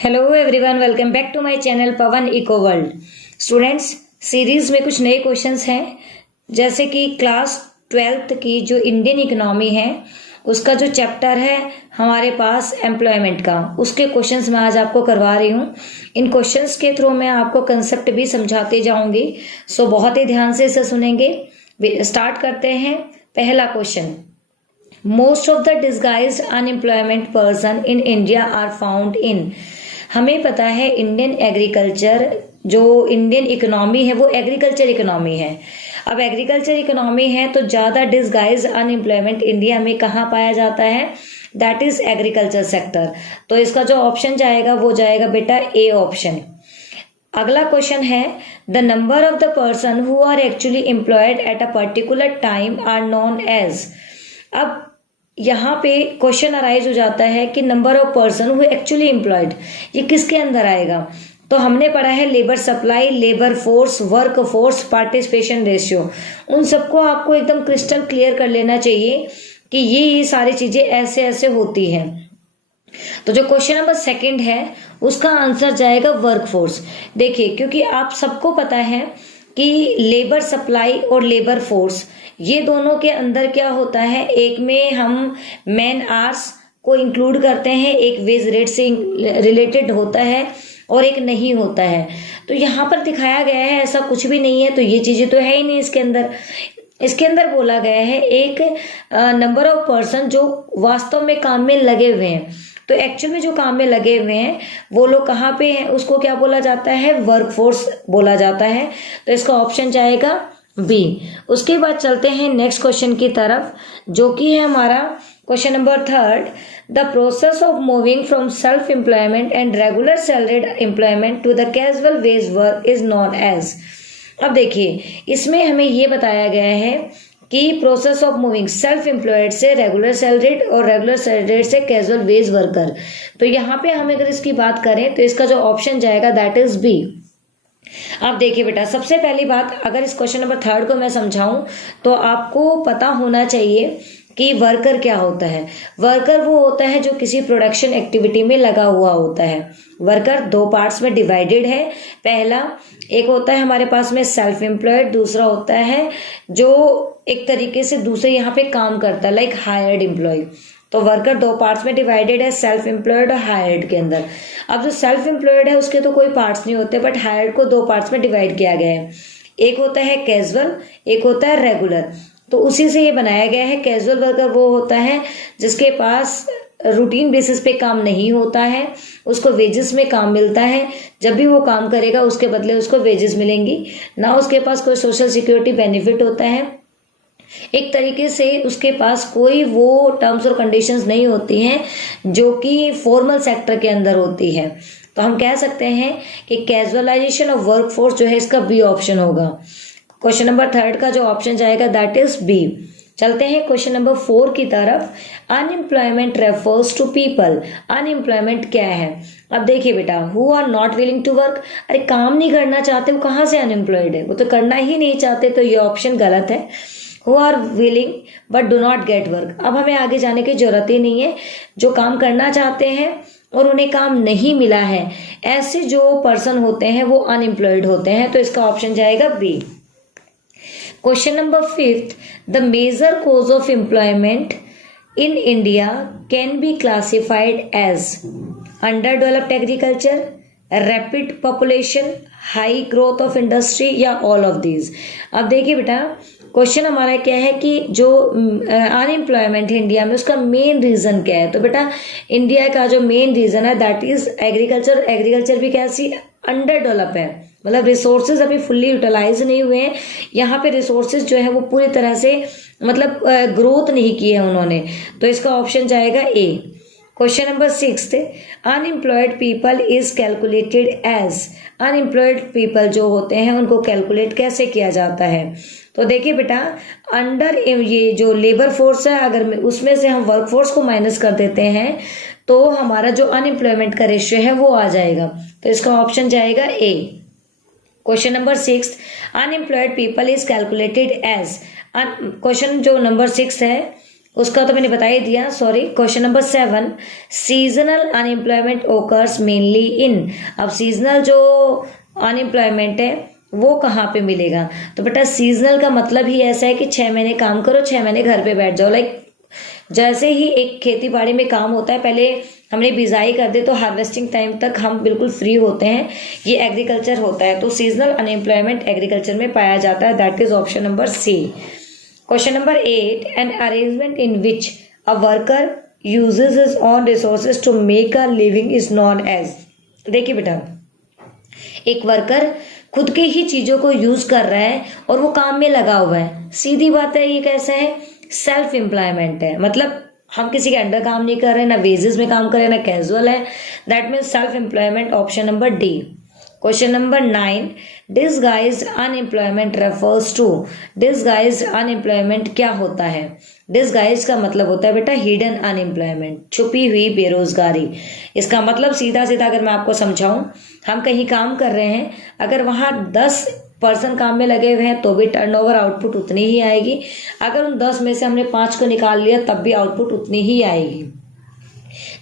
Hello everyone, welcome back to my channel Pawan eco world. Students, series में कुछ नए questions हैं, जैसे कि क्लास 12th की जो इंडियन इकोनॉमी है उसका जो चैप्टर है हमारे पास एम्प्लॉयमेंट का, उसके क्वेश्चंस मैं आज आपको करवा रही हूँ। इन क्वेश्चंस के थ्रू मैं आपको कंसेप्ट भी समझाते जाऊंगी, सो बहुत ही ध्यान से इसे सुनेंगे। स्टार्ट करते हैं। पहला question, most of the disguised unemployment person in India are found in. हमें पता है इंडियन एग्रीकल्चर, जो इंडियन इकोनॉमी है वो एग्रीकल्चर इकोनॉमी है। अब एग्रीकल्चर इकोनॉमी है तो ज़्यादा डिसगाइज अनएम्प्लॉयमेंट इंडिया में कहाँ पाया जाता है? That is agriculture sector. तो इसका जो ऑप्शन जाएगा वो जाएगा बेटा ए ऑप्शन। अगला क्वेश्चन है, the number of the person who are actually employed at a particular time are known as. अब यहाँ पे क्वेश्चन अराइज हो जाता है कि number of person who actually employed, ये किसके अंदर आएगा? तो हमने पढ़ा है labour supply, labour force, work force, participation ratio. उन सबको आपको एकदम क्रिस्टल क्लियर कर लेना चाहिए कि ये सारी चीजें ऐसे ऐसे होती हैं। तो जो क्वेश्चन नंबर सेकंड है उसका आंसर जाएगा वर्क फोर्स। देखिए, क्योंकि आप सबको पता है कि लेबर सप्लाई और लेबर फोर्स ये दोनों के अंदर क्या होता है, एक में हम मैन आवर्स को इंक्लूड करते हैं, एक वेज रेट से रिलेटेड होता है और एक नहीं होता है। तो यहाँ पर दिखाया गया है ऐसा कुछ भी नहीं है, तो ये चीजें तो है ही नहीं इसके अंदर। इसके अंदर बोला गया है एक नंबर ऑफ पर्सन जो वास्तव में काम में लगे हुए हैं। तो एक्चुअल में जो काम में लगे हुए हैं वो लोग कहाँ पे हैं, उसको क्या बोला जाता है? वर्क फोर्स बोला जाता है। तो इसका ऑप्शन जाएगा बी। उसके बाद चलते हैं नेक्स्ट क्वेश्चन की तरफ, जो कि है हमारा question number third. The process of moving from self employment and regular salaried employment to the casual wage work is known as. अब देखिए, इसमें हमें ये बताया गया है कि process of moving self employed से रेगुलर सैलरीड और रेगुलर सैलरीड से कैजुअल वेज वर्कर। तो यहाँ पे हम अगर इसकी बात करें तो इसका जो ऑप्शन जाएगा दैट इज बी। अब देखिए बेटा, सबसे पहली बात, अगर इस क्वेश्चन नंबर थर्ड को मैं समझाऊं तो आपको पता होना चाहिए कि वर्कर क्या होता है। वर्कर वो होता है जो किसी प्रोडक्शन एक्टिविटी में लगा हुआ होता है। वर्कर दो पार्ट्स में डिवाइडेड है। पहला एक होता है हमारे पास में सेल्फ एम्प्लॉयड, दूसरा होता है जो एक तरीके से दूसरे यहाँ पे काम करता है, लाइक हायर्ड एम्प्लॉय। तो वर्कर दो पार्ट्स में डिवाइडेड है, सेल्फ एम्प्लॉयड और हायर्ड के अंदर। अब जो सेल्फ एम्प्लॉयड है उसके तो कोई पार्ट्स नहीं होते, बट हायर्ड को दो पार्ट्स में डिवाइड किया गया है। एक होता है कैजुअल, एक होता है रेगुलर। तो उसी से ये बनाया गया है। कैजुअल वर्कर वो होता है जिसके पास रूटीन बेसिस पे काम नहीं होता है, उसको वेजेस में काम मिलता है। जब भी वो काम करेगा उसके बदले उसको वेजेस मिलेंगी, ना उसके पास कोई सोशल सिक्योरिटी बेनिफिट होता है। एक तरीके से उसके पास कोई वो टर्म्स और कंडीशंस नहीं होती हैं जो कि फॉर्मल सेक्टर के अंदर होती है। तो हम कह सकते हैं कि कैजुअलाइजेशन ऑफ वर्क फोर्स जो है इसका बी ऑप्शन होगा। क्वेश्चन नंबर थर्ड का जो ऑप्शन जाएगा दैट इज बी। चलते हैं क्वेश्चन नंबर 4 की तरफ। Unemployment refers to people. Unemployment क्या है? अब देखिए बेटा, who are not willing to work. अरे काम नहीं करना चाहते, वो कहाँ से अनएम्प्लॉयड है? वो तो करना ही नहीं चाहते, तो ये ऑप्शन गलत है। Who are willing but do not get work. अब हमें आगे जाने की जरूरत ही नहीं है। जो काम करना चाहते हैं और उन्हें काम नहीं मिला है, ऐसे जो पर्सन होते हैं वो अनएम्प्लॉयड होते हैं। तो इसका ऑप्शन जाएगा B. Question number 5, the major cause of employment in India can be classified as under developed agriculture, rapid population, high growth of industry या ऑल ऑफ दीज। अब देखिए बेटा, क्वेश्चन हमारा क्या है कि जो अनएम्प्लॉयमेंट है इंडिया में उसका मेन रीजन क्या है? तो बेटा, इंडिया का जो मेन रीजन है दैट इज एग्रीकल्चर। एग्रीकल्चर भी कैसी अंडर डेवलप है, मतलब रिसोर्सेज अभी फुल्ली यूटिलाइज नहीं हुए हैं। यहाँ पे रिसोर्सेज जो है वो पूरी तरह से मतलब ग्रोथ नहीं की है उन्होंने। तो इसका ऑप्शन जाएगा A. Question number 6, unemployed people is calculated as. Unemployed people जो होते हैं उनको कैलकुलेट कैसे किया जाता है? तो देखिए बेटा, अंडर ये जो लेबर फोर्स है, अगर उसमें से हम वर्क फोर्स को माइनस कर देते हैं तो हमारा जो अनएम्प्लॉयमेंट का रेशियो है वो आ जाएगा। तो इसका ऑप्शन जाएगा A. Question number 6, unemployed people is calculated as. Question जो नंबर 6 है, उसका तो मैंने बता ही दिया, sorry. Question number 7, seasonal unemployment occurs mainly in. अब सीजनल जो अनएम्प्लॉयमेंट है वो कहाँ पे मिलेगा? तो बेटा सीजनल का मतलब ही ऐसा है कि 6 महीने काम करो, 6 महीने घर पे बैठ जाओ। लाइक जैसे ही एक खेती बाड़ी में काम होता है, पहले हमने बिजाई कर दे तो हार्वेस्टिंग टाइम तक हम बिल्कुल फ्री होते हैं, ये एग्रीकल्चर होता है। तो सीजनल अनएम्प्लॉयमेंट एग्रीकल्चर में पाया जाता है, that is option number C. Question number 8, an arrangement in which a worker uses his own resources to make a living is known as. देखिए बेटा, एक वर्कर खुद के ही चीजों को यूज कर रहा है और वो काम में लगा हुआ है, सीधी बात है, ये कैसा है? सेल्फ एम्प्लॉयमेंट है। मतलब हम किसी के अंडर काम नहीं कर रहे, ना वेजेस में काम कर रहे, ना कैजुअल है, that means self employment, option number D. Question number 9, disguised unemployment refers to. Disguised unemployment क्या होता है? डिसगाइज का मतलब होता है बेटा हिडन अनएम्प्लॉयमेंट, छुपी हुई बेरोजगारी। इसका मतलब सीधा सीधा अगर मैं आपको समझाऊं, हम कहीं काम कर रहे हैं, अगर वहां 10 पर्सन काम में लगे हुए हैं तो भी टर्नओवर आउटपुट उतनी ही आएगी। अगर उन 10 में से हमने 5 को निकाल लिया तब भी आउटपुट उतनी ही आएगी।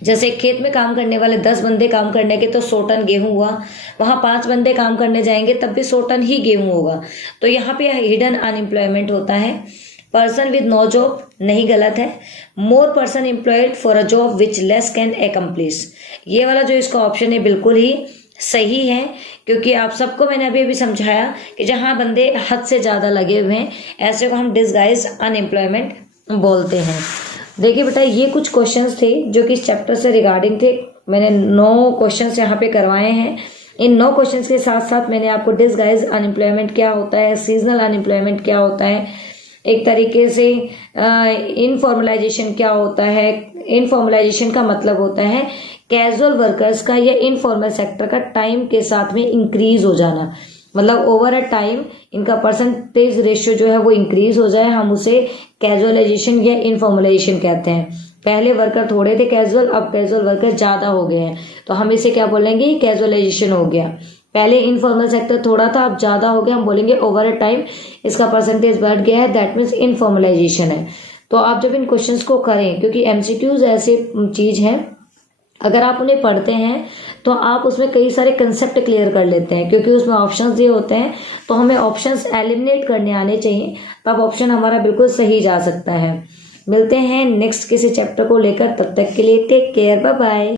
जैसे खेत में काम करने वाले 10 बंदे काम करने के तो 100 टन गेहूं हुआ, वहां 5 बंदे काम करने जाएंगे तब भी 100 टन ही गेहूं होगा। तो यहाँ पे हिडन अनएम्प्लॉयमेंट होता है। पर्सन विद नो जॉब नहीं, गलत है। More person employed for a job which less can accomplish, ये वाला जो इसका ऑप्शन है बिल्कुल ही सही है, क्योंकि आप सबको मैंने अभी अभी समझाया कि जहां बंदे हद से ज्यादा लगे हुए हैं ऐसे को हम डिसगाइज अनएम्प्लॉयमेंट बोलते हैं। देखिए बेटा, ये कुछ क्वेश्चंस थे जो कि इस चैप्टर से रिगार्डिंग थे। मैंने 9 क्वेश्चंस यहाँ पे करवाए हैं। इन 9 क्वेश्चंस के साथ साथ मैंने आपको डिसगाइज अनएम्प्लॉयमेंट क्या होता है, सीजनल अनएम्प्लॉयमेंट क्या होता है, एक तरीके से इनफॉर्मलाइजेशन क्या होता है। इनफॉर्मलाइजेशन का मतलब होता है कैजुअल वर्कर्स का या इनफॉर्मल सेक्टर का टाइम के साथ में इंक्रीज हो जाना, मतलब ओवर अ टाइम इनका परसेंटेज रेशियो जो है वो इंक्रीज हो जाए, हम उसे कैजुअलाइजेशन या इनफॉर्मलाइजेशन कहते हैं। पहले वर्कर थोड़े थे कैजुअल, अब कैजुअल वर्कर ज्यादा हो गए हैं, तो हम इसे क्या बोलेंगे? कैजुअलाइजेशन हो गया। पहले इनफॉर्मल सेक्टर थोड़ा था, अब ज्यादा हो गया, हम बोलेंगे ओवर अ टाइम इसका परसेंटेज बढ़ गया है, दैट मीन्स इनफॉर्मलाइजेशन है। तो आप जब इन क्वेश्चंस को करें, क्योंकि एमसीक्यूज ऐसी चीज है, अगर आप उन्हें पढ़ते हैं तो आप उसमें कई सारे कंसेप्ट क्लियर कर लेते हैं, क्योंकि उसमें ऑप्शंस दिए होते हैं, तो हमें ऑप्शंस एलिमिनेट करने आने चाहिए, तब ऑप्शन हमारा बिल्कुल सही जा सकता है। मिलते हैं नेक्स्ट किसी चैप्टर को लेकर, तब तक के लिए टेक केयर, बाय बाय।